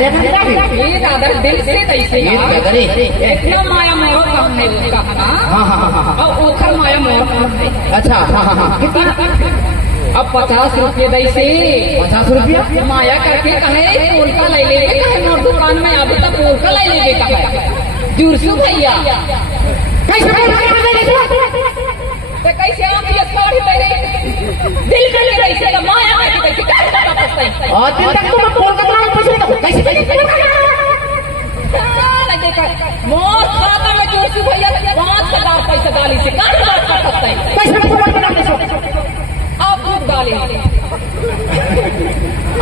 माया का क्या ये दादा दिल से कैसे इतना माया मोह कम है उसका। हाँ हाँ हाँ हाँ और ओखर माया मोह कम है। अच्छा हाँ हाँ हाँ अब 50 रुपये दैसे 50 रुपया माया करके कहे फूल का ले लेके कहे मोर दुकान में अभी तक फूल का ले लेके कहे जुरसू भैया तो कैसे आप ये साड़ी पहने दिल कर ले रही से माया कैसे कैसे और दिन तक तो मैं कोलकाता में पैसे देता हूँ कैसे मोर खाता में जुरसू भैया 5,000 पैसा डाली से कहाँ बात कर सकता है पैसे आप दूध डाले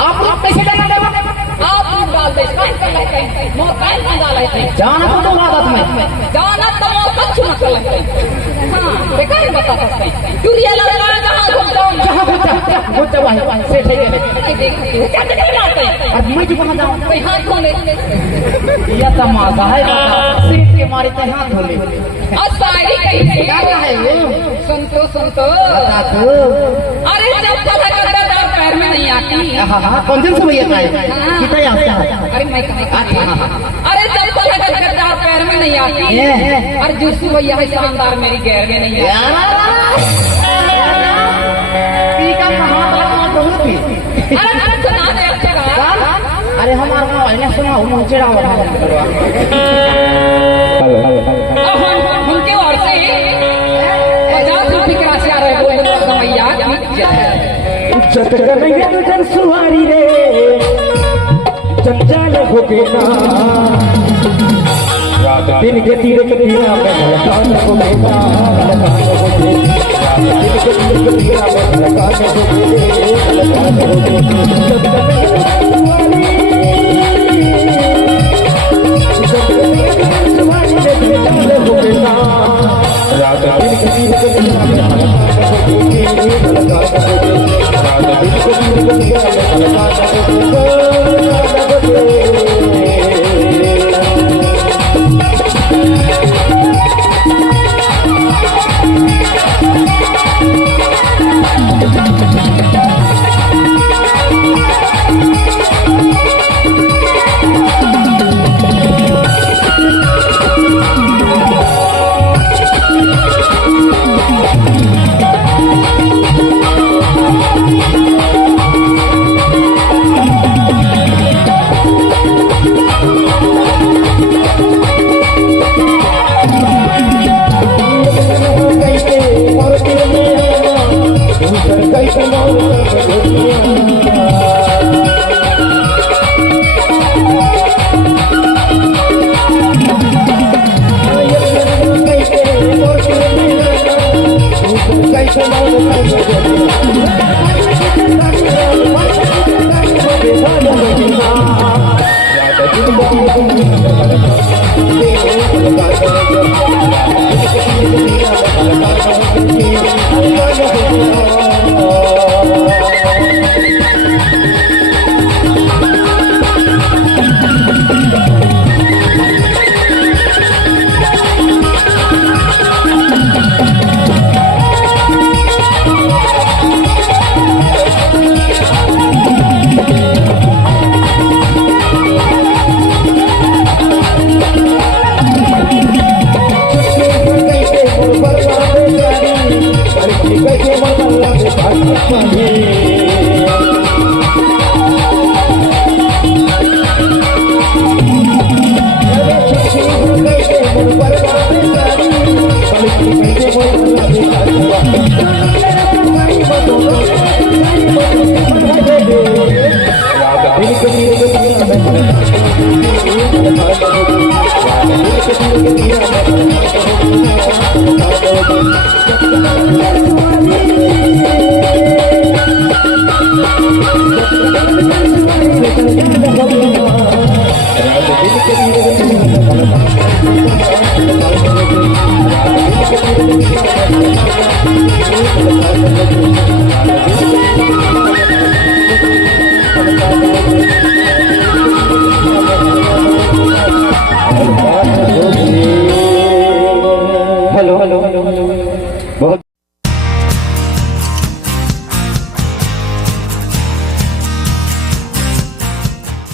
आप लोग कैसे डालते हो आप दूध डाल दे मोर काल में डाले थे जाना तो आदत में जाना तो मोर कच्छ न चलते। हाँ बेकार बता सकते हैं चूड़िया लगा जहाँ घूम जाऊँ जहाँ घुस जा वहीं से ठीक है देखती हूँ क्या मारते हैं अब मैं जो कहाँ जाऊँ कोई हाथ धो ले यह तमाशा है सीट के मारे ते हाथ धो ले और साड़ी कहीं क्या है वो सुनतो बता तो अरे जब तक गद्दादार पैर में नहीं आती हाँ हाँ कौन से भैया का है कितना आता है अरे मैं अरे जब तक गद्दादार पैर में नहीं आती अरे जुर्सू भैया है शानदार मेरी गैर में नहीं अरे सुना दे अरे हमारा सुना मुझे उनके और से 50 रुपये की राशि आ रहे जन सुहारी रे जंजाल हो के ना रात दिन के तीर के तीरा में लकान हो के ना लकान हो के दिन के तीर के तीरा में लकान हो के लकान हो के रात दिन के तीर के तीरा में लकान हो के लकान हो के Bye.